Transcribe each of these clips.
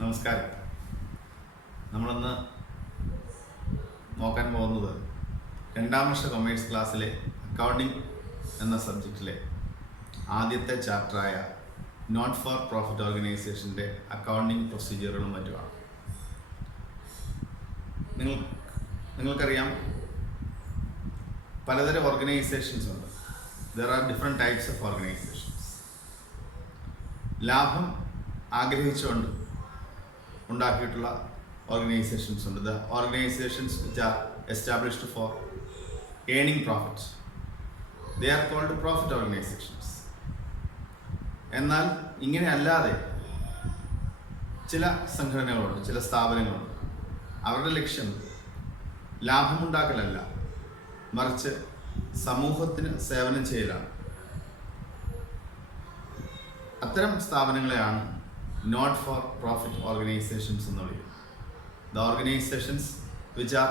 നമസ്കാരം. നമ്മളിന്ന് നോക്കാൻ പോകുന്നത് രണ്ടാം വർഷ കൊമേഴ്സ് ക്ലാസ്സിലെ അക്കൗണ്ടിംഗ് എന്ന സബ്ജക്റ്റിലെ ആദ്യത്തെ ചാപ്റ്ററായ നോട്ട് ഫോർ പ്രോഫിറ്റ് ഓർഗനൈസേഷൻ്റെ അക്കൗണ്ടിംഗ് പ്രൊസീജിയറുകളും മറ്റുമാണ്. നിങ്ങൾക്കറിയാം, പലതരം ഓർഗനൈസേഷൻസ് ഉണ്ട്. There are different types of organisations. ലാഭം ആഗ്രഹിച്ചുകൊണ്ട് ഉണ്ടാക്കിയിട്ടുള്ള ഓർഗനൈസേഷൻസ് ഉണ്ട്. The organisations which are established for earning profit, they are called profit organisations. എന്നാൽ ഇങ്ങനെ അല്ലാതെ ചില സംഘടനകളുണ്ട്, ചില സ്ഥാപനങ്ങളുണ്ട്. അവരുടെ ലക്ഷ്യം ലാഭമുണ്ടാക്കലല്ല, മറിച്ച് സമൂഹത്തിന് സേവനം ചെയ്യലാണ്. അത്തരം സ്ഥാപനങ്ങളെയാണ് നോട്ട് ഫോർ പ്രോഫിറ്റ് ഓർഗനൈസേഷൻസ് എന്ന് വിളിക്കുന്നത്. The organisations which are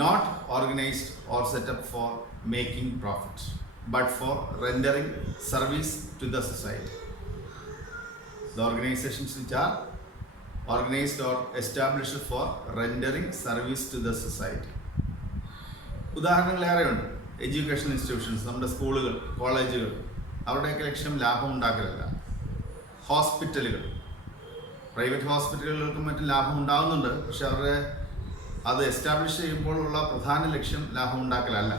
not organised or set up for making profit but for rendering service to the society. The organisations which are organised or established for rendering service to the society. ഉദാഹരണങ്ങൾ ഏറെയുണ്ട്. Education institutions, നമ്മുടെ സ്കൂളുകൾ, കോളേജുകൾ, അവരുടെയൊക്കെ ലക്ഷ്യം ലാഭം ഉണ്ടാക്കലല്ല. ഹോസ്പിറ്റലുകൾ, private ഹോസ്പിറ്റലുകൾക്കും മറ്റും ലാഭം ഉണ്ടാകുന്നുണ്ട്, പക്ഷെ അത് എസ്റ്റാബ്ലിഷ് ചെയ്യുമ്പോഴുള്ള പ്രധാന ലക്ഷ്യം ലാഭം ഉണ്ടാക്കലല്ല.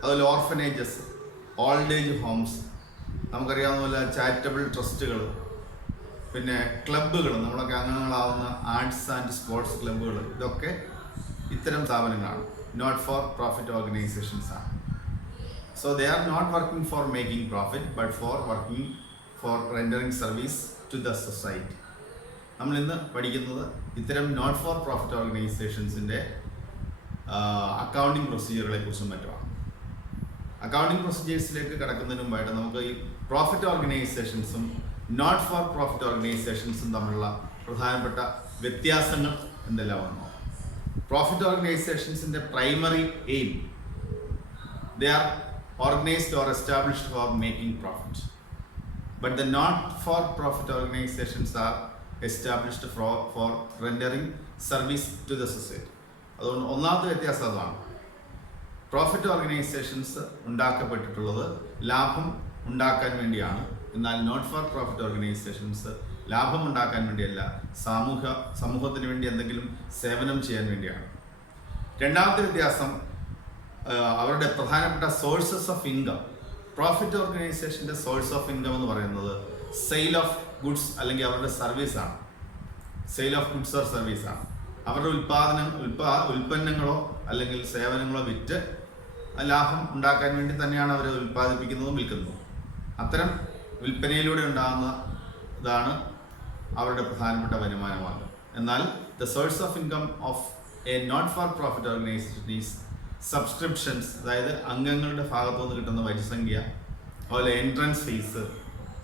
അതുപോലെ ഓർഫനേജസ്, ഓൾഡ് ഏജ് ഹോംസ്, നമുക്കറിയാവുന്ന പോലെ ചാരിറ്റബിൾ ട്രസ്റ്റുകൾ, പിന്നെ ക്ലബ്ബുകൾ, നമ്മളൊക്കെ അംഗങ്ങളാവുന്ന ആർട്സ് ആൻഡ് സ്പോർട്സ് ക്ലബ്ബുകൾ, ഇതൊക്കെ ഇത്തരം സ്ഥാപനങ്ങളാണ്, നോട്ട് ഫോർ പ്രോഫിറ്റ് ഓർഗനൈസേഷൻസ് ആണ്. So they are not working for making profit but for working for rendering service to the society. നമ്മൾ ഇന്ന് പഠിക്കുന്നത് ഇത്തരം നോട്ട് ഫോർ പ്രോഫിറ്റ് ഓർഗനൈസേഷൻസിൻ്റെ അക്കൗണ്ടിങ് പ്രൊസീജിയറുകളെ കുറിച്ചും മറ്റുമാണ്. അക്കൗണ്ടിങ് പ്രൊസീജിയേഴ്സിലേക്ക് കടക്കുന്നതിന് മുമ്പായിട്ട് നമുക്ക് ഈ പ്രോഫിറ്റ് ഓർഗനൈസേഷൻസും നോട്ട് ഫോർ പ്രോഫിറ്റ് ഓർഗനൈസേഷൻസും തമ്മിലുള്ള പ്രധാനപ്പെട്ട വ്യത്യാസങ്ങൾ എന്തെല്ലാമാണോ. പ്രോഫിറ്റ് ഓർഗനൈസേഷൻസിൻ്റെ primary aim, they are organized or established for making profit, but the not-for-profit organizations are established for rendering service to the society. അതുകൊണ്ട് ഒന്നാമത്തെ വ്യത്യാസം അതാണ്. പ്രോഫിറ്റ് ഓർഗനൈസേഷൻസ് ഉണ്ടാക്കപ്പെട്ടിട്ടുള്ളത് ലാഭം ഉണ്ടാക്കാൻ വേണ്ടിയാണ്, എന്നാൽ നോട്ട് ഫോർ പ്രോഫിറ്റ് ഓർഗനൈസേഷൻസ് ലാഭം ഉണ്ടാക്കാൻ വേണ്ടിയല്ല, സമൂഹത്തിന് വേണ്ടി എന്തെങ്കിലും സേവനം ചെയ്യാൻ വേണ്ടിയാണ്. രണ്ടാമത്തെ വ്യത്യാസം, അവരുടെ പ്രധാനപ്പെട്ട സോഴ്സസ് ഓഫ് ഇൻകം. പ്രോഫിറ്റ് ഓർഗനൈസേഷൻ്റെ സോഴ്സ് ഓഫ് ഇൻകം എന്ന് പറയുന്നത് സെയിൽ ഓഫ് ഗുഡ്സ് അല്ലെങ്കിൽ അവരുടെ സർവീസാണ്. സെയിൽ ഓഫ് ഗുഡ്സ് ഓർ സർവീസാണ്. അവരുടെ ഉൽപ്പന്നങ്ങളോ അല്ലെങ്കിൽ സേവനങ്ങളോ വിറ്റ് ലാഭം ഉണ്ടാക്കാൻ വേണ്ടി തന്നെയാണ് അവർ ഉൽപ്പാദിപ്പിക്കുന്നതും വിൽക്കുന്നതും. അത്തരം വിൽപ്പനയിലൂടെ ഉണ്ടാകുന്ന ഇതാണ് അവരുടെ പ്രധാനപ്പെട്ട വരുമാന മാർഗം. എന്നാൽ the source of income of a not for profit organisation is subscriptions, അതായത് അംഗങ്ങളുടെ ഭാഗത്തുനിന്ന് കിട്ടുന്ന വരിസംഖ്യ, അതുപോലെ എൻട്രൻസ് ഫീസ്,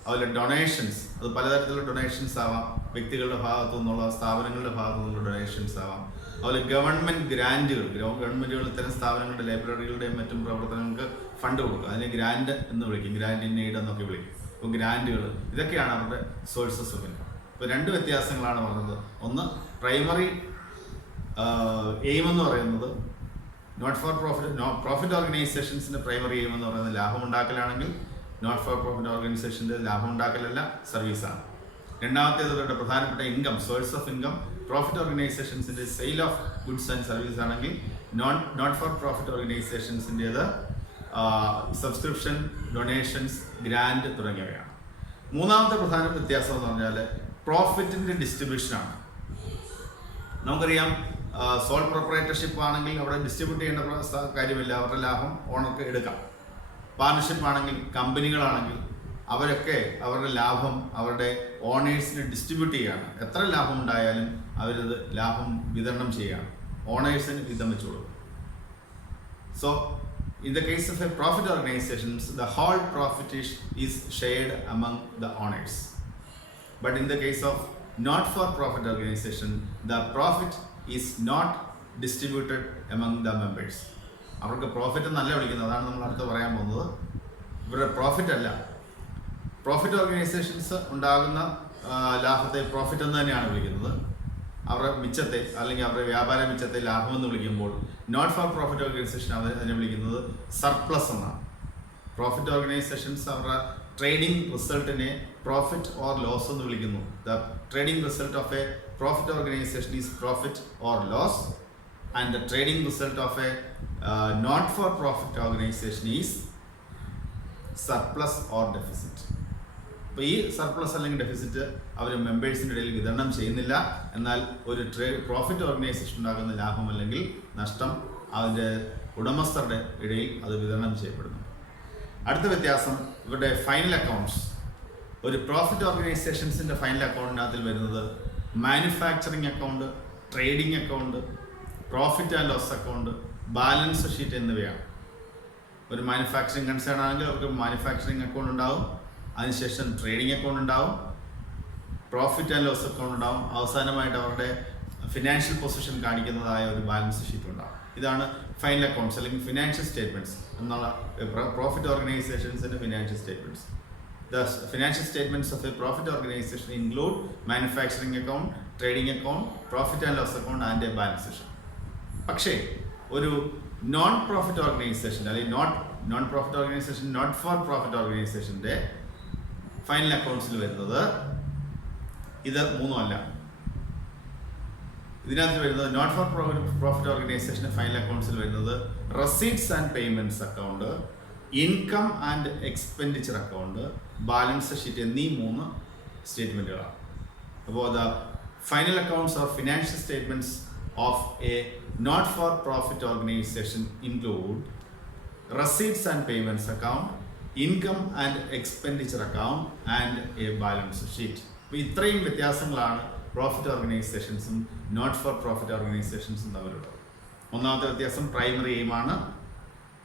അതുപോലെ ഡൊണേഷൻസ്. അത് പലതരത്തിലുള്ള ഡൊണേഷൻസ് ആവാം, വ്യക്തികളുടെ ഭാഗത്തു നിന്നുള്ള, സ്ഥാപനങ്ങളുടെ ഭാഗത്തു നിന്നുള്ള ഡൊണേഷൻസ് ആവാം. അതുപോലെ ഗവൺമെൻറ് ഗ്രാൻറ്റുകൾ, ഗവൺമെൻറ്റുകൾ ഇത്തരം സ്ഥാപനങ്ങളുടെ ലൈബ്രറികളുടെയും മറ്റും പ്രവർത്തനങ്ങൾക്ക് ഫണ്ട് കൊടുക്കും. അതിനെ ഗ്രാൻഡ് എന്ന് വിളിക്കും, ഗ്രാൻഡ് ഇൻ എയ്ഡ് എന്നൊക്കെ വിളിക്കും. അപ്പോൾ ഗ്രാൻറ്റുകൾ, ഇതൊക്കെയാണ് അവരുടെ സോഴ്സസ് ഓഫ് ഇൻകം. ഇപ്പോൾ രണ്ട് വ്യത്യാസങ്ങളാണ് പറഞ്ഞത്. ഒന്ന്, പ്രൈമറി എയിം എന്ന് പറയുന്നത് നോട്ട് ഫോർ പ്രോഫിറ്റ് ഓർഗനൈസേഷൻസിൻ്റെ പ്രൈമറി എയിം എന്ന് പറയുന്നത് ലാഭം ഉണ്ടാക്കലാണെങ്കിൽ, നോട്ട് ഫോർ പ്രോഫിറ്റ് ഓർഗനൈസേഷൻ്റെ ലാഭം ഉണ്ടാക്കലല്ല, സർവീസാണ്. രണ്ടാമത്തേത് അവരുടെ പ്രധാനപ്പെട്ട income, source of income, profit ഓർഗനൈസേഷൻസിൻ്റെ sale of goods and service ആണെങ്കിൽ, നോട്ട് ഫോർ പ്രോഫിറ്റ് ഓർഗനൈസേഷൻസിൻ്റേത് സബ്സ്ക്രിപ്ഷൻ, ഡൊണേഷൻസ്, ഗ്രാൻഡ് തുടങ്ങിയവയാണ്. മൂന്നാമത്തെ പ്രധാന വ്യത്യാസം എന്ന് പറഞ്ഞാൽ പ്രോഫിറ്റിൻ്റെ ഡിസ്ട്രിബ്യൂഷനാണ്. നമുക്കറിയാം, സോൾ പ്രൊപ്പറേറ്റർഷിപ്പ് ആണെങ്കിൽ അവിടെ ഡിസ്ട്രിബ്യൂട്ട് ചെയ്യേണ്ട കാര്യമില്ല, അവരുടെ ലാഭം ഓണർക്ക് എടുക്കാം. പാർട്ണർഷിപ്പ് ആണെങ്കിൽ, കമ്പനികളാണെങ്കിൽ അവരൊക്കെ അവരുടെ ലാഭം അവരുടെ ഓണേഴ്സിന് ഡിസ്ട്രിബ്യൂട്ട് ചെയ്യുകയാണ്. എത്ര ലാഭം ഉണ്ടായാലും അവരത് ലാഭം വിതരണം ചെയ്യുകയാണ്, ഓണേഴ്സിന് വിതം വെച്ചു കൊടുക്കും. So in the case of a profit organizations, the whole profit is shared among the owners. But in the case of not for profit organization, the profit is not distributed among the members. അവർക്ക് profit എന്നല്ല വിളിക്കുന്നത്, അതാണ് നമ്മൾ അടുത്ത് പറയാൻ പോകുന്നത്. ഇവരുടെ profit അല്ല. പ്രോഫിറ്റ് ഓർഗനൈസേഷൻസ് ഉണ്ടാകുന്ന ലാഭത്തെ പ്രോഫിറ്റ് എന്ന് തന്നെയാണ് വിളിക്കുന്നത്. അവരുടെ മിച്ചത്തെ അല്ലെങ്കിൽ അവരുടെ വ്യാപാര മിച്ചത്തെ ലാഭമെന്ന് വിളിക്കുമ്പോൾ നോട്ട് ഫോർ പ്രോഫിറ്റ് ഓർഗനൈസേഷൻ അതിനെ വിളിക്കുന്നത് സർപ്ലസ് എന്നാണ്. പ്രോഫിറ്റ് ഓർഗനൈസേഷൻസ് അവരുടെ ട്രേഡിംഗ് റിസൾട്ടിനെ പ്രോഫിറ്റ് ഓർ ലോസ് എന്ന് വിളിക്കുന്നു. The trading result of a profit organisation is profit or loss and the trading result of a not for profit organisation is surplus or deficit. അപ്പോൾ ഈ surplus അല്ലെങ്കിൽ deficit അവർ മെമ്പേഴ്സിൻ്റെ ഇടയിൽ വിതരണം ചെയ്യുന്നില്ല. എന്നാൽ ഒരു പ്രോഫിറ്റ് ഓർഗനൈസേഷൻ ഉണ്ടാകുന്ന ലാഭം അല്ലെങ്കിൽ നഷ്ടം അതിൻ്റെ ഉടമസ്ഥരുടെ ഇടയിൽ അത് വിതരണം ചെയ്യപ്പെടുന്നു. അടുത്ത വ്യത്യാസം ഇവരുടെ ഫൈനൽ അക്കൗണ്ട്സ്. ഒരു പ്രോഫിറ്റ് ഓർഗനൈസേഷൻസിൻ്റെ ഫൈനൽ അക്കൗണ്ടിനകത്തിൽ വരുന്നത് manufacturing account, trading account, profit and loss account, balance sheet എന്നിവയാണ്. ഒരു മാനുഫാക്ചറിങ് കൺസേൺ ആണെങ്കിൽ അവർക്ക് മാനുഫാക്ചറിങ് അക്കൗണ്ട് ഉണ്ടാവും, അതിനുശേഷം ട്രേഡിംഗ് അക്കൗണ്ട് ഉണ്ടാവും, പ്രോഫിറ്റ് ആൻഡ് ലോസ് അക്കൗണ്ട് ഉണ്ടാവും, അവസാനമായിട്ട് അവരുടെ ഫിനാൻഷ്യൽ പൊസിഷൻ കാണിക്കുന്നതായ ഒരു ബാലൻസ് ഷീറ്റ് ഉണ്ടാവും. ഇതാണ് ഫൈനൽ അക്കൗണ്ട്സ് അല്ലെങ്കിൽ ഫിനാൻഷ്യൽ സ്റ്റേറ്റ്മെൻറ്റ്സ് എന്നുള്ള പ്രോഫിറ്റ് ഓർഗനൈസേഷൻസിൻ്റെ financial statements. The financial statements of a profit organization include manufacturing account, trading account, profit and loss account and a balance sheet. പക്ഷേ ഒരു non profit organisation അല്ലെങ്കിൽ non profit organisation not for profit ഓർഗനൈസേഷൻ്റെ final അക്കൗണ്ട്സിൽ വരുന്നത് ഇത് മൂന്നുമല്ല. ഇതിനകത്ത് വരുന്നത് നോട്ട് ഫോർ പ്രോഫിറ്റ് ഓർഗനൈസേഷൻ്റെ ഫൈനൽ അക്കൗണ്ട്സിൽ വരുന്നത് receipts and payments account, income and expenditure account, balance sheet എന്നീ 3 സ്റ്റേറ്റ്മെൻറ്റുകളാണ്. അപ്പോൾ the final accounts or financial statements of a not for profit organisation include receipts and payments account, income and expenditure account and a balance sheet. അപ്പോൾ ഇത്രയും വ്യത്യാസങ്ങളാണ് profit ഓർഗനൈസേഷൻസും not for profit ഓർഗനൈസേഷൻസും തമ്മിലുള്ളത്. ഒന്നാമത്തെ വ്യത്യാസം പ്രൈമറി എയിമാണ്.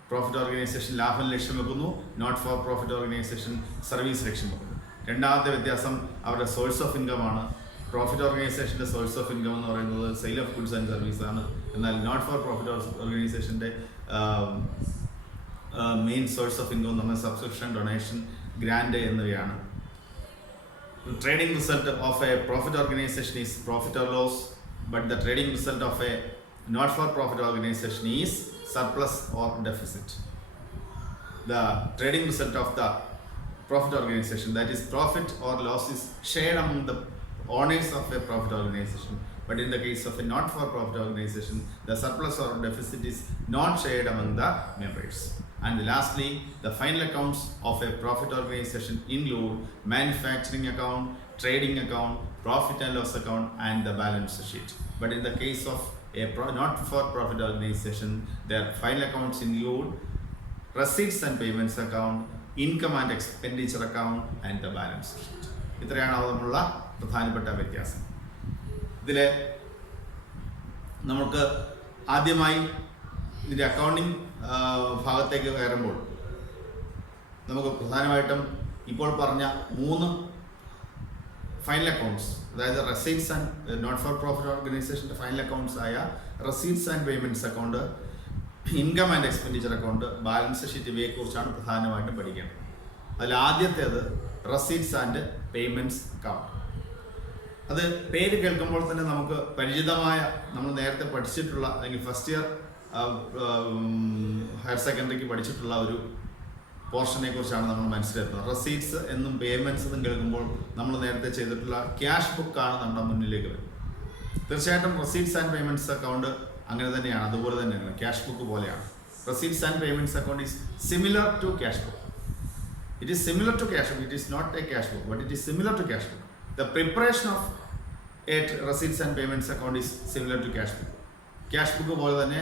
പ്രോഫിറ്റ് ഓർഗനൈസേഷൻ ലാഭം ലക്ഷ്യം വെക്കുന്നു, not for profit organisation service ലക്ഷ്യം വെക്കുന്നു. രണ്ടാമത്തെ വ്യത്യാസം അവരുടെ സോഴ്സ് ഓഫ് ഇൻകം ആണ്. പ്രോഫിറ്റ് ഓർഗനൈസേഷൻ്റെ സോഴ്സ് ഓഫ് ഇൻകം എന്ന് പറയുന്നത് sale of goods and service ആണ്. എന്നാൽ നോട്ട് ഫോർ പ്രോഫിറ്റ് ഓർഗനൈസേഷൻ്റെ മെയിൻ സോഴ്സ് ഓഫ് ഇൻകം എന്ന് പറഞ്ഞാൽ സബ്സ്ക്രിപ്ഷൻ, ഡൊണേഷൻ, ഗ്രാൻഡ് എന്നിവയാണ്. Trading result of a profit organization is profit or loss, but the trading result of a not-for-profit organization is surplus or deficit. The trading result of the profit organization, that is profit or loss, is shared among the owners of a profit organization. But in the case of a not-for-profit organization, the surplus or deficit is not shared among the members. And lastly, the final accounts of a profit organization include manufacturing account, trading account, profit and loss account, and the balance sheet. But in the case of a not-for-profit organization, their final accounts include receipts and payments account, income and expenditure account, and the balance sheet. ഇത്രയാണ് അവരുള്ള പ്രധാനപ്പെട്ട വ്യത്യാസം. ഇതിൽ നമുക്ക് ആദ്യമായി ഇതിൻ്റെ accounting ഭാഗത്തേക്ക് കയറുമ്പോൾ നമുക്ക് പ്രധാനമായിട്ടും ഇപ്പോൾ പറഞ്ഞ 3 ഫൈനൽ അക്കൗണ്ട്സ്, അതായത് receipts and not for profit ഓർഗനൈസേഷൻ്റെ ഫൈനൽ അക്കൗണ്ട്സ് ആയ receipts and payments account, income and expenditure account, balance sheet ഇവയെക്കുറിച്ചാണ് പ്രധാനമായിട്ടും പഠിക്കേണ്ടത്. അതിൽ ആദ്യത്തേത് റെസീറ്റ്സ് ആൻഡ് പേയ്മെൻറ്റ്സ് അക്കൗണ്ട്. അത് പേര് കേൾക്കുമ്പോൾ തന്നെ നമുക്ക് പരിചിതമായ, നമ്മൾ നേരത്തെ പഠിച്ചിട്ടുള്ള അല്ലെങ്കിൽ ഫസ്റ്റ് ഇയർ ഹയർ സെക്കൻഡറിക്ക് പഠിച്ചിട്ടുള്ള ഒരു പോർഷനെ കുറിച്ചാണ് നമ്മൾ മനസ്സിലാക്കുന്നത്. റെസീറ്റ്സ് എന്നും പേയ്മെൻറ്റ്സ് എന്നും കേൾക്കുമ്പോൾ നമ്മൾ നേരത്തെ ചെയ്തിട്ടുള്ള ക്യാഷ് ബുക്കാണ് നമ്മുടെ മുന്നിലേക്ക് വരുന്നത്. തീർച്ചയായിട്ടും റെസീറ്റ്സ് ആൻഡ് പേയ്മെൻറ്റ്സ് അക്കൗണ്ട് അങ്ങനെ തന്നെയാണ്, അതുപോലെ തന്നെയാണ്, ക്യാഷ് ബുക്ക് പോലെയാണ്. Receipts and payments account is similar to cash book. It is similar to cash book. It is not a cash book, but it is similar to cash book. The preparation of a receipts and payments account is similar to cash book. Cash book പോലെ തന്നെ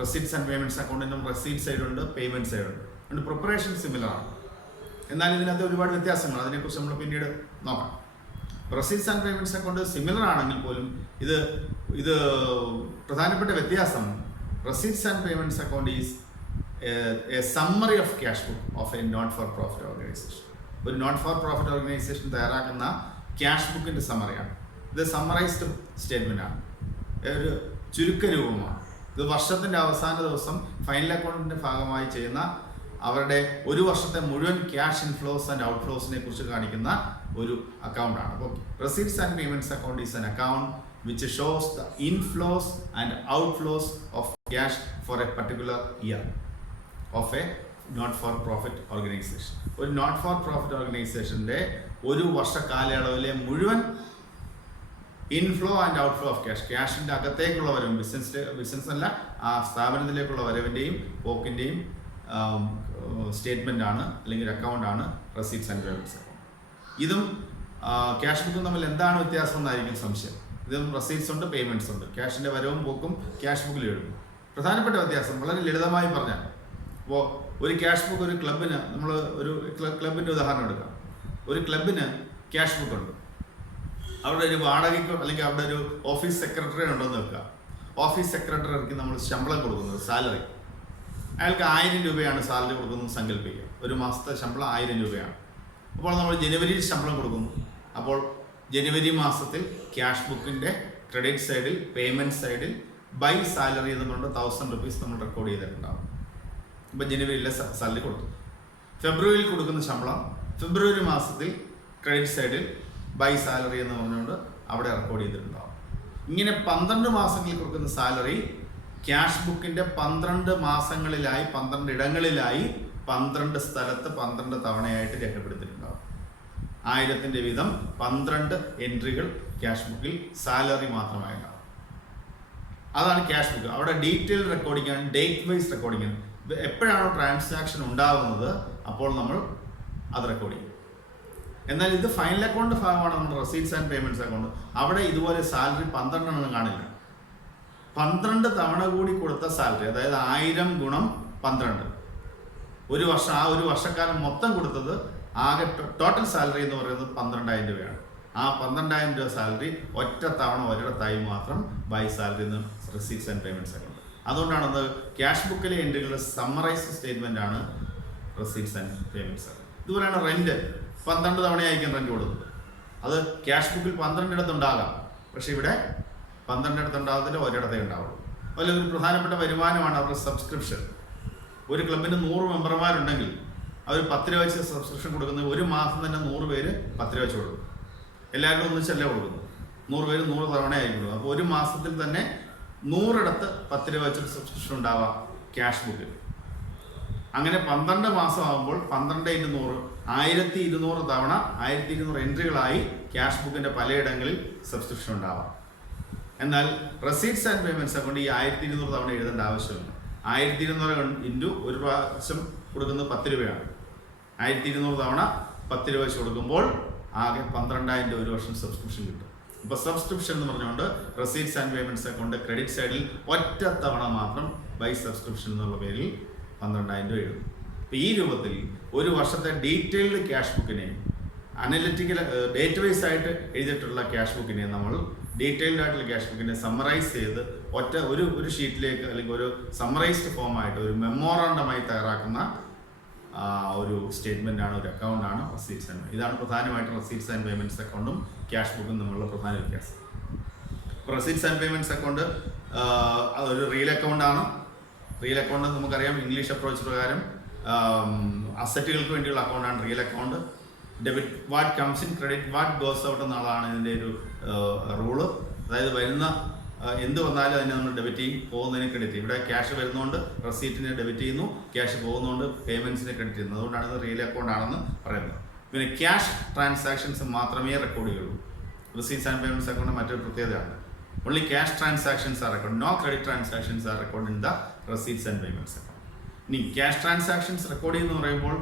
receipts and payments അക്കൗണ്ടിനും receipt സൈഡുണ്ട്, payment സൈഡുണ്ട്. അതുകൊണ്ട് preparation സിമിലറാണ്. എന്നാൽ ഇതിനകത്ത് ഒരുപാട് വ്യത്യാസങ്ങൾ, അതിനെക്കുറിച്ച് നമ്മൾ പിന്നീട് നോക്കാം. Receipts and payments account similar ആണെങ്കിൽ പോലും ഇത് പ്രധാനപ്പെട്ട വ്യത്യാസം, receipts and payments account is a summary of cash book of a not for profit organisation. ഒരു നോട്ട് ഫോർ പ്രോഫിറ്റ് ഓർഗനൈസേഷൻ തയ്യാറാക്കുന്ന ക്യാഷ് ബുക്കിൻ്റെ സമ്മറിയാണ്. ഇത് സമ്മറൈസ്ഡ് സ്റ്റേറ്റ്മെൻ്റ് ആണ്, ഒരു ചുരുക്ക രൂപമാണ്. ഇത് വർഷത്തിൻ്റെ അവസാന ദിവസം ഫൈനൽ അക്കൗണ്ടിൻ്റെ ഭാഗമായി ചെയ്യുന്ന അവരുടെ ഒരു വർഷത്തെ മുഴുവൻ ക്യാഷ് ഇൻഫ്ലോസ് ആൻഡ് ഔട്ട്ഫ്ലോസിനെ കുറിച്ച് കാണിക്കുന്ന ഒരു അക്കൗണ്ടാണ്. അപ്പോൾ receipts and payments account is an account which shows the inflows and outflows of cash for a particular year of a not for profit organization. ഒരു നോട്ട് ഫോർ പ്രോഫിറ്റ് ഓർഗനൈസേഷൻ്റെ ഒരു വർഷ കാലയളവിലെ മുഴുവൻ inflow and outflow of ക്യാഷിൻ്റെ അകത്തേക്കുള്ള വരവും business അല്ല, ആ സ്ഥാപനത്തിലേക്കുള്ള വരവിൻ്റെയും പോക്കിൻ്റെയും statement ആണ് അല്ലെങ്കിൽ അക്കൗണ്ടാണ് receipts and payments account. ഇതും ക്യാഷ് ബുക്കും തമ്മിൽ എന്താണ് വ്യത്യാസം എന്നായിരിക്കും സംശയം. ഇതും റെസീപ്റ്റ്സ് ഉണ്ട്, പേയ്മെൻറ്റ്സ് ഉണ്ട്. ക്യാഷിൻ്റെ വരവും പോക്കും ക്യാഷ് ബുക്കിൽ എഴുതും. പ്രധാനപ്പെട്ട വ്യത്യാസം വളരെ ലളിതമായി പറഞ്ഞാൽ, ഇപ്പോൾ ഒരു ക്യാഷ് ബുക്ക് ഒരു ക്ലബിന്, നമ്മൾ ഒരു ക്ലബിൻ്റെ ഉദാഹരണം എടുക്കാം. ഒരു ക്ലബിന് ക്യാഷ് ബുക്ക് ഉണ്ട്. അവിടെ ഒരു വാടകയ്ക്കോ അല്ലെങ്കിൽ അവിടെ ഒരു ഓഫീസ് സെക്രട്ടറി ഉണ്ടെന്ന് വെക്കുക. ഓഫീസ് സെക്രട്ടറിക്ക് നമ്മൾ ശമ്പളം കൊടുക്കുന്നത്, സാലറി, അയാൾക്ക് 1000 രൂപയാണ് സാലറി കൊടുക്കുന്നത് സങ്കല്പിക്കുക. ഒരു മാസത്തെ ശമ്പളം 1000 രൂപയാണ്. അപ്പോൾ നമ്മൾ ജനുവരിയിൽ ശമ്പളം കൊടുക്കുന്നു. അപ്പോൾ ജനുവരി മാസത്തിൽ ക്യാഷ് ബുക്കിൻ്റെ ക്രെഡിറ്റ് സൈഡിൽ, പേയ്മെൻറ്റ് സൈഡിൽ ബൈ സാലറി എന്ന് പറഞ്ഞിട്ട് 1000 rupees നമ്മൾ റെക്കോർഡ് ചെയ്തിട്ടുണ്ടാകും. ഇപ്പോൾ ജനുവരിയിലെ സാലറി കൊടുത്തു. ഫെബ്രുവരിയിൽ കൊടുക്കുന്ന ശമ്പളം ഫെബ്രുവരി മാസത്തിൽ ക്രെഡിറ്റ് സൈഡിൽ ബൈ സാലറി എന്ന് പറഞ്ഞുകൊണ്ട് അവിടെ റെക്കോർഡ് ചെയ്തിട്ടുണ്ടാകും. ഇങ്ങനെ 12 മാസങ്ങളിൽ കൊടുക്കുന്ന സാലറി ക്യാഷ് ബുക്കിൻ്റെ 12 മാസങ്ങളിലായി 12 ഇടങ്ങളിലായി 12 സ്ഥലത്ത് 12 തവണയായിട്ട് രേഖപ്പെടുത്തിയിട്ടുണ്ടാകും. 1000 വീതം 12 എൻട്രികൾ ക്യാഷ് ബുക്കിൽ സാലറി മാത്രമായിട്ടുണ്ടാകും. അതാണ് ക്യാഷ് ബുക്ക്. അവിടെ ഡീറ്റെയിൽ റെക്കോർഡിംഗ് ആണ്, ഡേറ്റ് വൈസ് റെക്കോർഡിംഗ് ആണ്. എപ്പോഴാണോ ട്രാൻസാക്ഷൻ ഉണ്ടാകുന്നത് അപ്പോൾ നമ്മൾ അത് റെക്കോർഡ് ചെയ്യും. എന്നാൽ ഇത് ഫൈനൽ അക്കൗണ്ട് ഭാഗമാണ് നമ്മുടെ റെസീപ്റ്റ്സ് ആൻഡ് പേയ്മെന്റ്സ് അക്കൗണ്ട്. അവിടെ ഇതുപോലെ സാലറി 12 കാണില്ല. 12 തവണ കൂടി കൊടുത്ത സാലറി, അതായത് 1000 ഗുണം 12, ഒരു വർഷം, ആ ഒരു വർഷക്കാലം മൊത്തം കൊടുത്തത് ആകെ ടോട്ടൽ സാലറി എന്ന് പറയുന്നത് 12,000 രൂപയാണ്. ആ 12,000 രൂപ സാലറി ഒറ്റ തവണ ഒരിടത്തായി മാത്രം ബൈ സാലറി എന്ന് റെസീപ്റ്റ്സ് ആൻഡ് പേയ്മെന്റ്സ് അക്കൗണ്ട്. അതുകൊണ്ടാണ് അത് ക്യാഷ് ബുക്കിലെ എൻട്രികളുടെ സമ്മറൈസ്ഡ് സ്റ്റേറ്റ്മെന്റ് ആണ് റെസീപ്റ്റ്സ് ആൻഡ് പേയ്മെന്റ്സ് അക്കൗണ്ട്. ഇതുപോലെയാണ് റെന്റ്. 12 തവണയായിരിക്കും റെന്റ് കൊടുത്തത്. അത് ക്യാഷ് ബുക്കിൽ 12 ഇടത്തുണ്ടാകാം, പക്ഷെ ഇവിടെ 12 ഇടത്തുണ്ടാകത്തില്ല, ഒരിടത്തേ ഉണ്ടാവുള്ളൂ. അതുപോലെ ഒരു പ്രധാനപ്പെട്ട വരുമാനമാണ് അവരുടെ സബ്സ്ക്രിപ്ഷൻ. ഒരു ക്ലബിന് 100 മെമ്പർമാരുണ്ടെങ്കിൽ അവർ 10 രൂപ വെച്ച് സബ്സ്ക്രിപ്ഷൻ കൊടുക്കുന്നത്. ഒരു മാസം തന്നെ 100 പേര് 10 രൂപ വെച്ച് കൊടുക്കും. എല്ലാവരും ഒന്നിച്ചല്ല കൊടുക്കുന്നു. 100 പേര് 100 തവണയായിരിക്കും. അപ്പോൾ ഒരു മാസത്തിൽ തന്നെ 100 ഇടത്ത് 10 രൂപ വെച്ചൊരു സബ്സ്ക്രിപ്ഷൻ ഉണ്ടാവാം ക്യാഷ് ബുക്കിൽ. അങ്ങനെ 12 മാസം ആകുമ്പോൾ 12 × 100 1200 തവണ 1200 എൻട്രികളായി ക്യാഷ് ബുക്കിൻ്റെ പലയിടങ്ങളിൽ സബ്സ്ക്രിപ്ഷൻ ഉണ്ടാവാം. എന്നാൽ റെസീപ്റ്റ്സ് ആൻഡ് പേയ്മെന്റ്സ് അക്കൗണ്ട് ഈ 1200 തവണ എഴുതേണ്ട ആവശ്യമില്ല. 1200 ഇൻറ്റു ഒരു പ്രാവശ്യം കൊടുക്കുന്നത് 10 രൂപയാണ്. 1200 തവണ 10 രൂപ വെച്ച് കൊടുക്കുമ്പോൾ ആകെ 12,000 ഒരു വർഷം സബ്സ്ക്രിപ്ഷൻ കിട്ടും. ഇപ്പോൾ സബ്സ്ക്രിപ്ഷൻ എന്ന് പറഞ്ഞുകൊണ്ട് receipts and payments account credit സൈഡിൽ ഒറ്റ തവണ മാത്രം ബൈ സബ്സ്ക്രിപ്ഷൻ എന്നുള്ള പേരിൽ 12,000 എഴുതും. അപ്പോൾ ഈ രൂപത്തിൽ ഒരു വർഷത്തെ ഡീറ്റെയിൽഡ് ക്യാഷ് ബുക്കിനെയും അനലിറ്റിക്കൽ ഡേറ്റ് വൈസ് ആയിട്ട് എഴുതിയിട്ടുള്ള ക്യാഷ് ബുക്കിനെയും നമ്മൾ ഡീറ്റെയിൽഡ് ആയിട്ടുള്ള ക്യാഷ് ബുക്കിനെ സമ്മറൈസ് ചെയ്ത് ഒറ്റ ഒരു ഷീറ്റിലേക്ക് അല്ലെങ്കിൽ ഒരു സമ്മറൈസ്ഡ് ഫോമായിട്ട് ഒരു മെമ്മോറാണ്ടമായി തയ്യാറാക്കുന്ന ഒരു സ്റ്റേറ്റ്മെന്റ് ആണ്, ഒരു അക്കൗണ്ടാണ് റെസീപ്റ്റ്സ് ആൻഡ്. ഇതാണ് പ്രധാനമായിട്ടും റെസീപ്റ്റ്സ് ആൻഡ് പേയ്മെന്റ്സ് അക്കൗണ്ടും ക്യാഷ് ബുക്കും തമ്മിലുള്ള പ്രധാന വ്യത്യാസം. ഇപ്പോൾ റെസീപ്റ്റ്സ് ആൻഡ് പേയ്മെന്റ്സ് അക്കൗണ്ട് ഒരു റിയൽ അക്കൗണ്ടാണ്. റിയൽ അക്കൗണ്ട് നമുക്കറിയാം, ഇംഗ്ലീഷ് അപ്രോച്ച് പ്രകാരം അസറ്റുകൾക്ക് വേണ്ടിയുള്ള അക്കൗണ്ടാണ് real account. Debit what comes in, credit what goes out എന്നുള്ളതാണ് ഇതിൻ്റെ ഒരു റൂള്. അതായത് വരുന്ന എന്ത് വന്നാലും അതിനെ നമ്മൾ ഡെബിറ്റ് ചെയ്യും, പോകുന്നതിന് ക്രെഡിറ്റ് ചെയ്യും. ഇവിടെ ക്യാഷ് വരുന്നതുകൊണ്ട് റെസീപ്റ്റിനെ ഡെബിറ്റ് ചെയ്യുന്നു, ക്യാഷ് പോകുന്നതുകൊണ്ട് പേയ്മെന്റ്സിനെ ക്രെഡിറ്റ് ചെയ്യുന്നു. അതുകൊണ്ടാണ് ഇത് റിയൽ അക്കൗണ്ട് ആണെന്ന് പറയുന്നത്. പിന്നെ ക്യാഷ് ട്രാൻസാക്ഷൻസ് മാത്രമേ റെക്കോർഡ് ചെയ്യുള്ളൂ. റെസീപ്റ്റ്സ് ആൻഡ് പേയ്മെന്റ്സ് അക്കൗണ്ട് മറ്റൊരു പ്രത്യേകതയാണ്. Only cash transactions are record, no credit transactions are record in the receipts and payments account. ഇനി ക്യാഷ് ട്രാൻസാക്ഷൻസ് റെക്കോർഡ് ചെയ്യുന്നു പറയുമ്പോൾ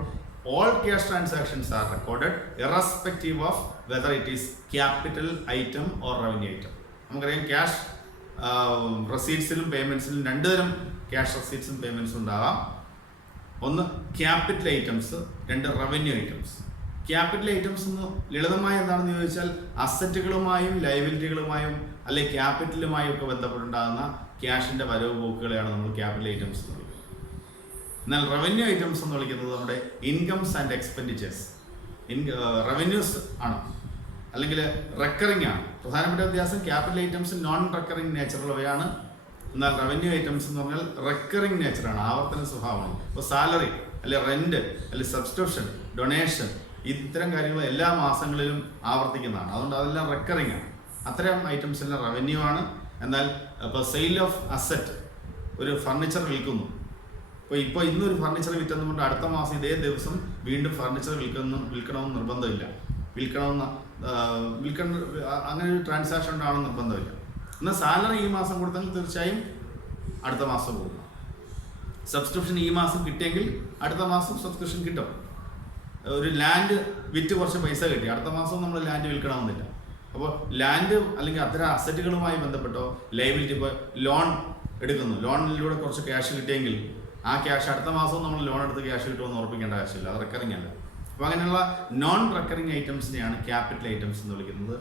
all cash transactions are recorded irrespective of whether it is capital item or revenue item. നമുക്കറിയാം cash റെസീപ്റ്റ്സിലും പേയ്മെന്റ്സിലും 2 തരം cash റെസീപ്റ്റ്സും പേയ്മെന്റ്സും ഉണ്ടാകാം. ഒന്ന് capital items, 2 revenue items. Capital items എന്ന് ലളിതമായി എന്താണെന്ന് ചോദിച്ചാൽ അസറ്റുകളുമായും ലയബിലിറ്റികളുമായും അല്ലെങ്കിൽ ക്യാപിറ്റലുമായും ഒക്കെ ബന്ധപ്പെട്ടുണ്ടാകുന്ന ക്യാഷിൻ്റെ വരവ് പോക്കുകളെയാണ് നമ്മൾ ക്യാപിറ്റൽ ഐറ്റംസ് എന്ന് വിളിക്കുന്നത്. എന്നാൽ റവന്യൂ ഐറ്റംസ് എന്ന് വിളിക്കുന്നത് നമ്മുടെ ഇൻകംസ് ആൻഡ് എക്സ്പെൻഡിച്ചേഴ്സ്, റവന്യൂസ് ആണ്, അല്ലെങ്കിൽ റെക്കറിംഗ് ആണ്. പ്രധാനപ്പെട്ട വ്യത്യാസം ക്യാപിറ്റൽ ഐറ്റംസ് നോൺ റെക്കറിംഗ് നേച്ചറുള്ളവയാണ്. എന്നാൽ റവന്യൂ ഐറ്റംസ് എന്ന് പറഞ്ഞാൽ റെക്കറിംഗ് നേച്ചറാണ്, ആവർത്തന സ്വഭാവമാണ്. ഇപ്പോൾ സാലറി അല്ലെങ്കിൽ റെന്റ്, അല്ലെങ്കിൽ സബ്സ്ക്രിപ്ഷൻ, ഡൊണേഷൻ, ഇത്തരം കാര്യങ്ങൾ എല്ലാ മാസങ്ങളിലും ആവർത്തിക്കുന്നതാണ്. അതുകൊണ്ട് അതെല്ലാം റെക്കറിങ് ആണ്. അത്തരം ഐറ്റംസ് എല്ലാം റവന്യൂ ആണ്. എന്നാൽ ഇപ്പോൾ സെയിൽ ഓഫ് അസറ്റ്, ഒരു ഫർണിച്ചർ വിൽക്കുന്നു, ഇപ്പോൾ ഇന്നൊരു ഫർണിച്ചർ വിറ്റെന്നുകൊണ്ട് അടുത്ത മാസം ഇതേ ദിവസം വീണ്ടും ഫർണിച്ചർ വിൽക്കണമെന്ന് നിർബന്ധമില്ല. അങ്ങനെ ഒരു ട്രാൻസാക്ഷൻ ഉണ്ടാവണം നിർബന്ധമില്ല. എന്നാൽ സാലറി ഈ മാസം കൊടുത്തെങ്കിൽ തീർച്ചയായും അടുത്ത മാസം പോകും. സബ്സ്ക്രിപ്ഷൻ ഈ മാസം കിട്ടിയെങ്കിൽ അടുത്ത മാസം സബ്സ്ക്രിപ്ഷൻ കിട്ടും. ഒരു ലാൻഡ് വിറ്റ് കുറച്ച് പൈസ കിട്ടി, അടുത്ത മാസം നമ്മൾ ലാൻഡ് വിൽക്കണമെന്നില്ല. അപ്പോൾ ലാൻഡ് അല്ലെങ്കിൽ അത്തരം അസറ്റുകളുമായി ബന്ധപ്പെട്ടോ ലയബിലിറ്റി, ഇപ്പോൾ ലോൺ എടുക്കുന്നു, ലോണിലൂടെ കുറച്ച് ക്യാഷ് കിട്ടിയെങ്കിൽ ആ ക്യാഷ് അടുത്ത മാസവും നമ്മൾ ലോൺ എടുത്ത് ക്യാഷ് കിട്ടുമെന്ന് ഉറപ്പിക്കേണ്ട ആവശ്യമില്ല. അത് റെക്കറിങ് അല്ല. അപ്പോൾ അങ്ങനെയുള്ള നോൺ റെക്കറിങ് ഐറ്റംസിനെയാണ് ക്യാപിറ്റൽ ഐറ്റംസ് എന്ന് വിളിക്കുന്നത്.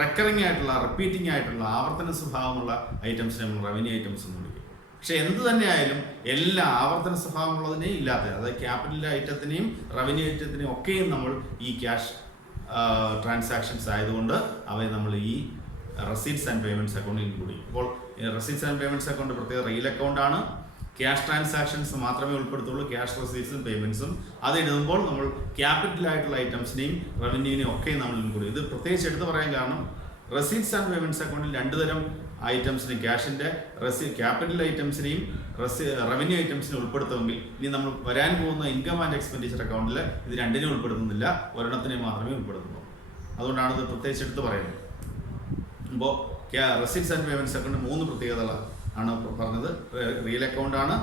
റെക്കറിങ് ആയിട്ടുള്ള, റിപ്പീറ്റിംഗ് ആയിട്ടുള്ള, ആവർത്തന സ്വഭാവമുള്ള ഐറ്റംസിനെ നമ്മൾ റവന്യൂ ഐറ്റംസ് എന്ന് വിളിക്കും. പക്ഷെ എന്ത് തന്നെയായാലും എല്ലാ ആവർത്തന സ്വഭാവമുള്ളതിനെയും ഇല്ലാത്തത്, അതായത് ക്യാപിറ്റൽ ഐറ്റത്തിനെയും റവന്യൂ ഐറ്റത്തിനെയും ഒക്കെയും നമ്മൾ ഈ ക്യാഷ് ട്രാൻസാക്ഷൻസ് ആയതുകൊണ്ട് അവയെ നമ്മൾ ഈ റെസീറ്റ്സ് ആൻഡ് പേയ്മെൻറ്റ്സ് അക്കൗണ്ടിൽ ഇൻക്ലൂഡ് ചെയ്യും. ഇപ്പോൾ റെസീറ്റ്സ് ആൻഡ് പേയ്മെൻറ്റ്സ് അക്കൗണ്ട് പ്രത്യേക റീൽ അക്കൗണ്ടാണ്. ക്യാഷ് ട്രാൻസാക്ഷൻസ് മാത്രമേ ഉൾപ്പെടുത്തുള്ളൂ, ക്യാഷ് റെസീറ്റ്സും പേയ്മെൻറ്റ്സും. അത് എഴുതുമ്പോൾ നമ്മൾ ക്യാപിറ്റൽ ആയിട്ടുള്ള ഐറ്റംസിനെയും റവന്യൂവിനെയും ഒക്കെ നമ്മൾ ഇൻക്ലൂഡ് ചെയ്യും. ഇത് പ്രത്യേകിച്ച് എടുത്ത് പറയാൻ കാരണം റെസീറ്റ്സ് ആൻഡ് പേയ്മെൻറ്റ്സ് അക്കൗണ്ടിൽ രണ്ട് തരം ഐറ്റംസിന്, ക്യാഷിൻ്റെ ക്യാപിറ്റൽ ഐറ്റംസിനെയും റവന്യൂ ഐറ്റംസിനെ ഉൾപ്പെടുത്തുമെങ്കിൽ ഇനി നമ്മൾ വരാൻ പോകുന്ന ഇൻകം ആൻഡ് എക്സ്പെൻഡിച്ചർ അക്കൗണ്ടിൽ ഇത് രണ്ടിനെയും ഉൾപ്പെടുത്തുന്നില്ല, ഒരെണ്ണത്തിനെ മാത്രമേ ഉൾപ്പെടുത്തുള്ളൂ. അതുകൊണ്ടാണ് ഇത് പ്രത്യേകിച്ച് എടുത്ത് പറയുന്നത്. ഇപ്പോൾ റെസീറ്റ്സ് ആൻഡ് പേയ്മെൻറ്റ്സ് അക്കൗണ്ട് 3 പ്രത്യേകതകൾ ആണ് പറഞ്ഞത്. റിയൽ അക്കൗണ്ടാണ്,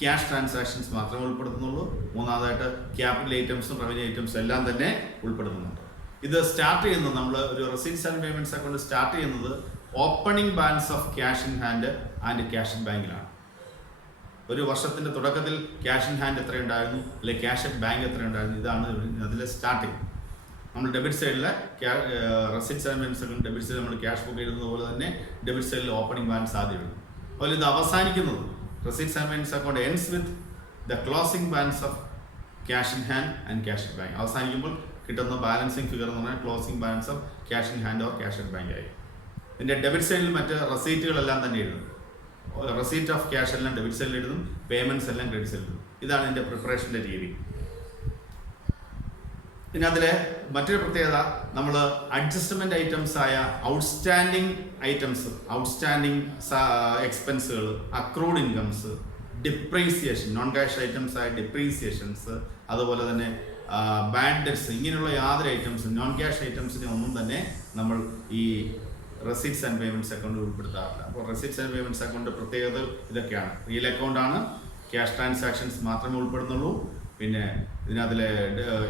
ക്യാഷ് ട്രാൻസാക്ഷൻസ് മാത്രമേ ഉൾപ്പെടുത്തുന്നുള്ളൂ, മൂന്നാമതായിട്ട് ക്യാപിറ്റൽ ഐറ്റംസും റവന്യൂ ഐറ്റംസും എല്ലാം തന്നെ ഉൾപ്പെടുത്തുന്നുണ്ട്. ഇത് സ്റ്റാർട്ട് ചെയ്യുന്നത്, നമ്മൾ ഒരു receipts and payments account start ചെയ്യുന്നത് opening balance of cash in hand and cash in ബാങ്കിലാണ്. ഒരു വർഷത്തിൻ്റെ തുടക്കത്തിൽ ക്യാഷ് ഇൻ ഹാൻഡ് എത്രയുണ്ടായിരുന്നു, അല്ലെങ്കിൽ ക്യാഷ് അറ്റ് ബാങ്ക് എത്രയുണ്ടായിരുന്നു, ഇതാണ് അതിലെ സ്റ്റാർട്ടിങ്. നമ്മൾ ഡെബിറ്റ് സൈഡിലെ receipts and payments account debit സൈഡിൽ നമ്മൾ ക്യാഷ് ബുക്ക് എഴുതുന്നത് പോലെ തന്നെ ഡെബിറ്റ് സൈഡിൽ ഓപ്പണിംഗ് ബാലൻസ് ആദ്യം എഴുതും. അതുപോലെ ഇത് അവസാനിക്കുന്നത്, receipts and payments account ends with the closing balance of cash in hand and cash at bank. അവസാനിക്കുമ്പോൾ കിട്ടുന്ന ബാലൻസിങ് ഫിഗർ എന്ന് പറഞ്ഞാൽ closing balance of cash in hand or cash at bank ആയി. ഇതിൻ്റെ ഡെബിറ്റ് സൈഡിൽ മറ്റ് റെസീറ്റുകളെല്ലാം തന്നെ എഴുതും. റെസീറ്റ് ഓഫ് ക്യാഷ് എല്ലാം ഡെബിറ്റ് സൈഡിൽ എഴുതും, പേയ്മെൻറ്റ്സ് എല്ലാം ക്രെഡിറ്റ് സൈഡിൽ എഴുതും. ഇതാണ് ഇതിൻ്റെ പ്രിപ്പറേഷൻ്റെ രീതി. പിന്നെ അതിലെ മറ്റൊരു പ്രത്യേകത, നമ്മൾ അഡ്ജസ്റ്റ്മെൻറ്റ് ഐറ്റംസ് ആയ ഔട്ട്സ്റ്റാൻഡിങ് ഐറ്റംസ്, ഔട്ട്സ്റ്റാൻഡിങ് എക്സ്പെൻസുകൾ, accrued incomes, depreciation, non cash items ആയ ഡിപ്രീസിയേഷൻസ്, അതുപോലെ തന്നെ ബാഡ് ഡെറ്റ്സ്, ഇങ്ങനെയുള്ള യാതൊരു ഐറ്റംസും നോൺ ക്യാഷ് ഐറ്റംസിനെ ഒന്നും തന്നെ നമ്മൾ ഈ റെസീറ്റ്സ് ആൻഡ് പേയ്മെൻറ്റ്സ് അക്കൗണ്ട് ഉൾപ്പെടുത്താറില്ല. അപ്പോൾ റെസീറ്റ്സ് ആൻഡ് പേയ്മെൻറ്റ്സ് അക്കൗണ്ട് പ്രത്യേകതകൾ ഇതൊക്കെയാണ്. റിയൽ അക്കൗണ്ടാണ്, ക്യാഷ് ട്രാൻസാക്ഷൻസ് മാത്രമേ ഉൾപ്പെടുന്നുള്ളൂ. പിന്നെ ഇതിനകത്തിലെ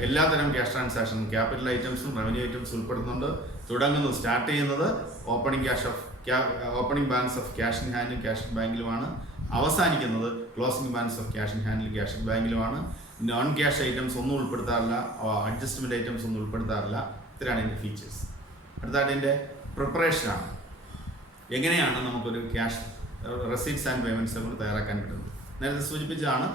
എല്ലാതരം ക്യാഷ് ട്രാൻസാക്ഷൻ, ക്യാപിറ്റൽ ഐറ്റംസും റവന്യൂ ഐറ്റംസും ഉൾപ്പെടുന്നുണ്ട്. തുടങ്ങുന്നത്, സ്റ്റാർട്ട് ചെയ്യുന്നത് opening balance of cash in ഹാൻഡും ക്യാഷ് ഇൻ ബാങ്കിലുമാണ്. അവസാനിക്കുന്നത് closing balance of cash in ഹാൻഡിലും ക്യാഷ് ഇൻ ബാങ്കിലുമാണ്. നോൺ ക്യാഷ് ഐറ്റംസ് ഒന്നും ഉൾപ്പെടുത്താറില്ല, അഡ്ജസ്റ്റ്മെൻറ്റ് ഐറ്റംസ് ഒന്നും ഉൾപ്പെടുത്താറില്ല. ഇത്രയാണ് ഇതിൻ്റെ ഫീച്ചേഴ്സ്. അടുത്തായിട്ട് ഇതിൻ്റെ പ്രിപ്പറേഷനാണ്. എങ്ങനെയാണ് നമുക്കൊരു cash receipts and payments account തയ്യാറാക്കാൻ പറ്റുന്നത്? നേരത്തെ സൂചിപ്പിച്ചാണ്,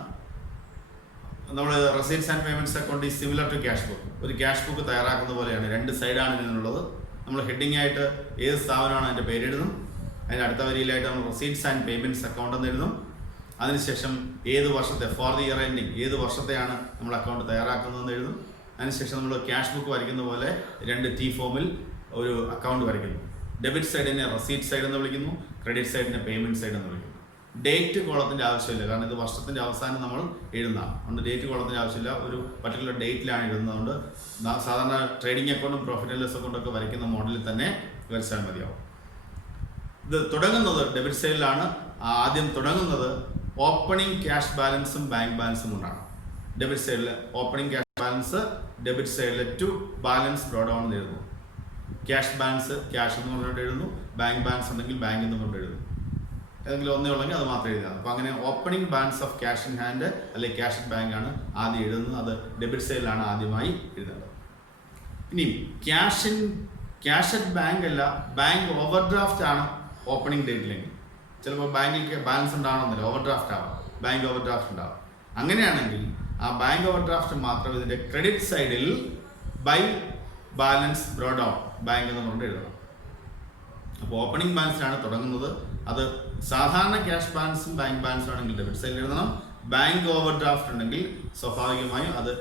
നമ്മൾ റെസീറ്റ്സ് ആൻഡ് പേയ്മെൻറ്റ്സ് അക്കൗണ്ട് ഈ സിമിലർ ടു ക്യാഷ് ബുക്ക്. ഒരു ക്യാഷ് ബുക്ക് തയ്യാറാക്കുന്ന പോലെയാണ്. 2 സൈഡാണ് ഇതിനുള്ളത്. നമ്മൾ ഹെഡിങ് ആയിട്ട് ഏത് സ്ഥാപനമാണ് അതിൻ്റെ പേരെഴുതും. അതിൻ്റെ അടുത്ത വരിയിലായിട്ട് നമ്മൾ റെസീറ്റ്സ് ആൻഡ് പേയ്മെൻറ്റ്സ് അക്കൗണ്ട് എന്ന് എഴുതും. അതിനുശേഷം ഏത് വർഷത്തെ, ഫോർ ദി ഇയർ എൻഡിങ്, ഏത് വർഷത്തെയാണ് നമ്മൾ അക്കൗണ്ട് തയ്യാറാക്കുന്നതെന്ന് എഴുതും. അതിനുശേഷം നമ്മൾ ക്യാഷ് ബുക്ക് വരയ്ക്കുന്ന പോലെ 2 T ഫോമിൽ ഒരു അക്കൗണ്ട് വരയ്ക്കുന്നു. ഡെബിറ്റ് സൈഡിനെ റെസീറ്റ് സൈഡ് എന്ന് വിളിക്കുന്നു, ക്രെഡിറ്റ് സൈഡിനെ പേയ്മെൻറ്റ് സൈഡ് എന്ന് വിളിക്കുന്നു. ഡേറ്റ് കോളത്തിൻ്റെ ആവശ്യമില്ല, കാരണം ഇത് വർഷത്തിൻ്റെ അവസാനം നമ്മൾ എഴുതുന്നതാണ്. അതുകൊണ്ട് ഡേറ്റ് കോളത്തിൻ്റെ ആവശ്യമില്ല, ഒരു പർട്ടിക്കുലർ ഡേറ്റിലാണ് എഴുതുന്നത്. അതുകൊണ്ട് സാധാരണ ട്രേഡിംഗ് അക്കൗണ്ടും പ്രോഫിറ്റ് ആൻഡ് ലോസ് അക്കൗണ്ടൊക്കെ വരയ്ക്കുന്ന മോഡലിൽ തന്നെ വരച്ചാൽ മതിയാവും. ഇത് തുടങ്ങുന്നത് ഡെബിറ്റ് സൈഡിലാണ്. ആദ്യം തുടങ്ങുന്നത് ഓപ്പണിംഗ് ക്യാഷ് ബാലൻസും ബാങ്ക് ബാലൻസും കൊണ്ടാണ്. ഡെബിറ്റ് സൈഡിൽ ഓപ്പണിംഗ് ക്യാഷ് ബാലൻസ്, ഡെബിറ്റ് സൈഡിൽ ടു ബാലൻസ് ബ്രോ ഡൗൺ എന്ന് എഴുതുന്നു. ക്യാഷ് ബാലൻസ് ക്യാഷ് എന്ന് പറഞ്ഞുകൊണ്ട് എഴുതുന്നു, ബാങ്ക് ബാലൻസ് ഉണ്ടെങ്കിൽ ബാങ്ക് എന്ന് കൊണ്ട് എഴുതുന്നു. ഏതെങ്കിലും ഒന്നേ ഉള്ളെങ്കിൽ അത് മാത്രം എഴുതാം. അപ്പോൾ അങ്ങനെ opening balance of cash in hand അല്ലെങ്കിൽ ക്യാഷ് അറ്റ് ബാങ്ക് ആണ് ആദ്യം എഴുതുന്നത്. അത് ഡെബിറ്റ് സൈഡിലാണ് ആദ്യമായി എഴുതേണ്ടത്. ഇനിയും ക്യാഷ് അറ്റ് ബാങ്ക് അല്ല, ബാങ്ക് ഓവർ ഡ്രാഫ്റ്റ് ആണ് ഓപ്പണിംഗ് ഡേറ്റിലെങ്കിൽ. ചിലപ്പോൾ ബാങ്കിൽ ബാലൻസ് ഉണ്ടാവണമെന്നില്ല, ഓവർ ഡ്രാഫ്റ്റ് ആവാം, ബാങ്ക് ഓവർ ഡ്രാഫ്റ്റ് ഉണ്ടാവും. അങ്ങനെയാണെങ്കിൽ ആ ബാങ്ക് ഓവർ ഡ്രാഫ്റ്റ് മാത്രം ഇതിൻ്റെ ക്രെഡിറ്റ് സൈഡിൽ by balance brought down bank എന്ന് പറഞ്ഞിട്ട് എഴുതണം. അപ്പോൾ ഓപ്പണിംഗ് ബാലൻസിലാണ് തുടങ്ങുന്നത്. അത് സാധാരണ ക്യാഷ് ബാലൻസും ബാങ്ക് ബാലൻസും ആണെങ്കിൽ ഡെബിറ്റ് സൈഡിൽ എഴുതണം. ബാങ്ക് ഓവർ ഡ്രാഫ്റ്റ് ഉണ്ടെങ്കിൽ സ്വാഭാവികമായും അത്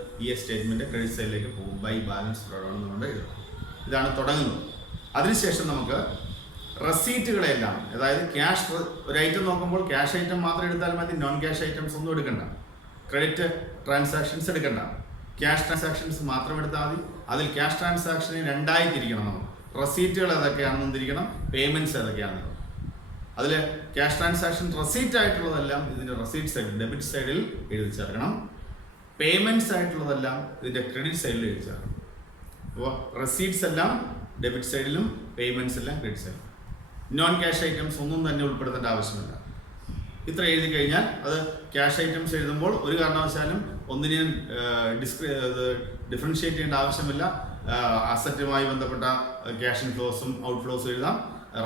സ്റ്റേറ്റ്മെന്റ് ക്രെഡിറ്റ് സൈഡിലേക്ക് പോകും. ബൈ ബാലൻസ് എന്നുകൊണ്ട് എഴുതണം. ഇതാണ് തുടങ്ങുന്നത്. അതിനുശേഷം നമുക്ക് റെസീറ്റുകളെല്ലാം, അതായത് ക്യാഷ്, ഒരു ഐറ്റം നോക്കുമ്പോൾ ക്യാഷ് ഐറ്റം മാത്രം എടുത്താൽ മതി, നോൺ ക്യാഷ് ഐറ്റംസ് ഒന്നും എടുക്കണ്ട, ക്രെഡിറ്റ് ട്രാൻസാക്ഷൻസ് എടുക്കണ്ട, ക്യാഷ് ട്രാൻസാക്ഷൻസ് മാത്രം എടുത്താൽ മതി. അതിൽ ക്യാഷ് ട്രാൻസാക്ഷനെ രണ്ടായി തിരിക്കണം. നമ്മൾ റെസീറ്റുകൾ ഏതൊക്കെയാണെന്ന് തിരിക്കണം, പേയ്മെന്റ്സ് ഏതൊക്കെയാണെന്ന്. അതിൽ ക്യാഷ് ട്രാൻസാക്ഷൻ റെസീറ്റ് ആയിട്ടുള്ളതെല്ലാം ഇതിൻ്റെ റെസീറ്റ് സൈഡിൽ, ഡെബിറ്റ് സൈഡിൽ എഴുതി ചേർക്കണം. പേയ്മെന്റ്സ് ആയിട്ടുള്ളതെല്ലാം ഇതിൻ്റെ ക്രെഡിറ്റ് സൈഡിൽ എഴുതി ചേർക്കണം. അപ്പോൾ റെസീറ്റ്സ് എല്ലാം ഡെബിറ്റ് സൈഡിലും പേയ്മെന്റ്സ് എല്ലാം ക്രെഡിറ്റ് സൈഡിലും. നോൺ ക്യാഷ് ഐറ്റംസ് ഒന്നും തന്നെ ഉൾപ്പെടുത്തേണ്ട ആവശ്യമില്ല. ഇത്ര എഴുതി കഴിഞ്ഞാൽ അത് ക്യാഷ് ഐറ്റംസ് എഴുതുമ്പോൾ ഒരു കാരണവശാലും ഒന്നിനെയും ഡിഫറൻഷിയേറ്റ് ചെയ്യേണ്ട ആവശ്യമില്ല. അസറ്റുമായി ബന്ധപ്പെട്ട ക്യാഷ് ഇൻഫ്ലോസും ഔട്ട് ഫ്ലോസും എഴുതാം,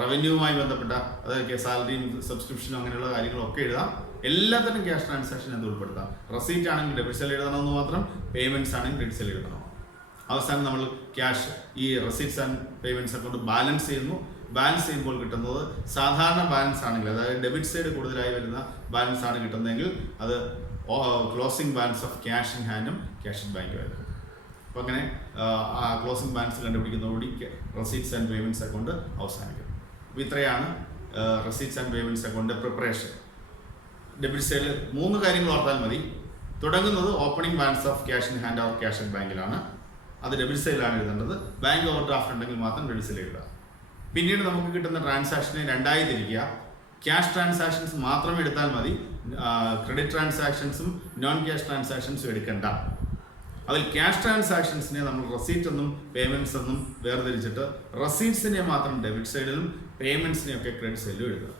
റവന്യൂവുമായി ബന്ധപ്പെട്ട അതായത് സാലറിയും സബ്സ്ക്രിപ്ഷനും അങ്ങനെയുള്ള കാര്യങ്ങളൊക്കെ എഴുതാം. എല്ലാത്തിനും ക്യാഷ് ട്രാൻസാക്ഷൻ അത് ഉൾപ്പെടുത്താം. റെസീറ്റ് ആണെങ്കിൽ ഡെബിറ്റ് സൈഡിൽ എഴുതണമെന്ന് മാത്രം, പേയ്മെന്റ്സ് ആണെങ്കിൽ ക്രെഡിറ്റ് സൈഡിൽ എഴുതണം. അവസാനം നമ്മൾ ക്യാഷ് ഈ receipts and payments account balance ചെയ്യുന്നു. ബാലൻസ് ചെയ്യുമ്പോൾ കിട്ടുന്നത് സാധാരണ ബാലൻസ് ആണെങ്കിൽ, അതായത് ഡെബിറ്റ് സൈഡ് കൂടുതലായി വരുന്ന ബാലൻസ് ആണ് കിട്ടുന്നതെങ്കിൽ അത് closing balance of cash in ഹാൻഡും ക്യാഷ് ഇൻ ബാങ്കും ആയിരിക്കും. അപ്പോൾ അങ്ങനെ ആ ക്ലോസിംഗ് ബാലൻസ് കണ്ടുപിടിക്കുന്നതോടുകൂടി റെസീറ്റ്സ് ആൻഡ് പേയ്മെന്റ്സ് അക്കൗണ്ട് അവസാനിക്കും. അപ്പോൾ ഇത്രയാണ് receipts and payments account preparation. Debit സൈഡിൽ 3 കാര്യങ്ങൾ ഓർത്താൽ മതി. തുടങ്ങുന്നത് opening balance of cash in hand or cash in ബാങ്കിലാണ്. അത് ഡെബിറ്റ് സൈഡിലാണ് എഴുതേണ്ടത്. ബാങ്ക് ഓവർ ഡ്രാഫ്റ്റ് ഉണ്ടെങ്കിൽ മാത്രം ഡെബിറ്റ് സൈഡിൽ എഴുതുക. പിന്നീട് നമുക്ക് കിട്ടുന്ന ട്രാൻസാക്ഷനെ രണ്ടായി തിരിക്കുക. ക്യാഷ് ട്രാൻസാക്ഷൻസ് മാത്രം എടുത്താൽ മതി, ക്രെഡിറ്റ് ട്രാൻസാക്ഷൻസും നോൺ ക്യാഷ് ട്രാൻസാക്ഷൻസും എടുക്കണ്ട. അതിൽ ക്യാഷ് ട്രാൻസാക്ഷൻസിനെ നമ്മൾ റെസീറ്റ് എന്നും പേയ്മെന്റ്സ് എന്നും വേർതിരിച്ചിട്ട് റെസീറ്റ്സിനെ മാത്രം ഡെബിറ്റ് സൈഡിലും പേയ്മെന്റ്സിനെ ഒക്കെ ക്രെഡിറ്റ് സൈഡിലും എഴുതുക.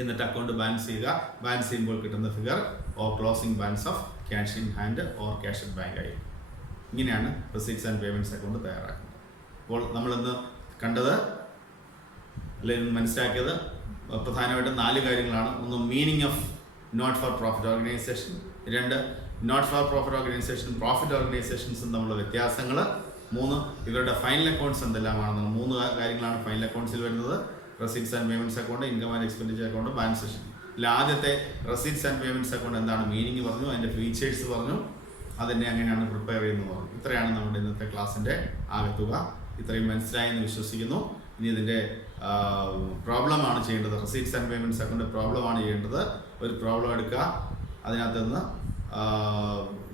എന്നിട്ട് അക്കൗണ്ട് ബാലൻസ് ചെയ്യുക. ബാലൻസ് ചെയ്യുമ്പോൾ കിട്ടുന്ന figure closing balance of cash in hand or cash in bank ആയി. ഇങ്ങനെയാണ് റെസീറ്റ്സ് ആൻഡ് പേയ്മെന്റ്സ് അക്കൗണ്ട് തയ്യാറാക്കുന്നത്. അപ്പോൾ നമ്മളിന്ന് കണ്ടത് അല്ലെങ്കിൽ മനസ്സിലാക്കിയത് പ്രധാനമായിട്ടും 4 കാര്യങ്ങളാണ്. ഒന്ന്, meaning of not for profit organisation. 2, not for profit organisation profit ഓർഗനൈസേഷൻസും തമ്മിലുള്ള വ്യത്യാസങ്ങൾ. 3, ഇവരുടെ ഫൈനൽ അക്കൗണ്ട്സ് എന്തെല്ലാമാണെന്ന്. 3 കാര്യങ്ങളാണ് ഫൈനൽ അക്കൗണ്ട്സിൽ വരുന്നത്. Receipts and payments account, income and expenditure account, balance sheet. ഇതിൽ ആദ്യത്തെ റെസീറ്റ്സ് ആൻഡ് പേയ്മെന്റ്സ് അക്കൗണ്ട് എന്താണ് മീനിങ് പറഞ്ഞു, അതിൻ്റെ ഫീച്ചേഴ്സ് പറഞ്ഞു, അതിനെ എങ്ങനെയാണ് പ്രിപ്പയർ ചെയ്യുന്നത് പറഞ്ഞു. ഇത്രയാണ് നമ്മുടെ ഇന്നത്തെ ക്ലാസ്സിൻ്റെ ആകത്തുക. ഇത്രയും മനസ്സിലായെന്ന് വിശ്വസിക്കുന്നു. ഇനി ഇതിൻ്റെ പ്രോബ്ലമാണ് ചെയ്യേണ്ടത്. റെസീറ്റ്സ് ആൻഡ് പേയ്മെന്റ്സ് അക്കൗണ്ട് പ്രോബ്ലമാണ് ചെയ്യേണ്ടത്. ഒരു പ്രോബ്ലം എടുക്കുക. അതിനകത്ത് നിന്ന്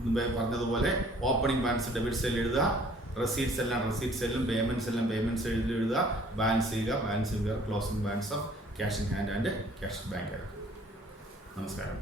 മുമ്പേ പറഞ്ഞതുപോലെ ഓപ്പണിംഗ് ബാലൻസ് ഡെബിറ്റ് സൈഡിൽ എഴുതുക, റെസീറ്റ്സ് എല്ലാം റെസീറ്റ് സൈഡിലും പേയ്മെന്റ്സ് എല്ലാം പേയ്മെന്റ് സൈഡിൽ എഴുതുക, ബാലൻസ് ചെയ്യുക. ബാലൻസ് ചെയ്യുക closing balance of cash in hand and cash bank ആയിരിക്കും. നമസ്കാരം.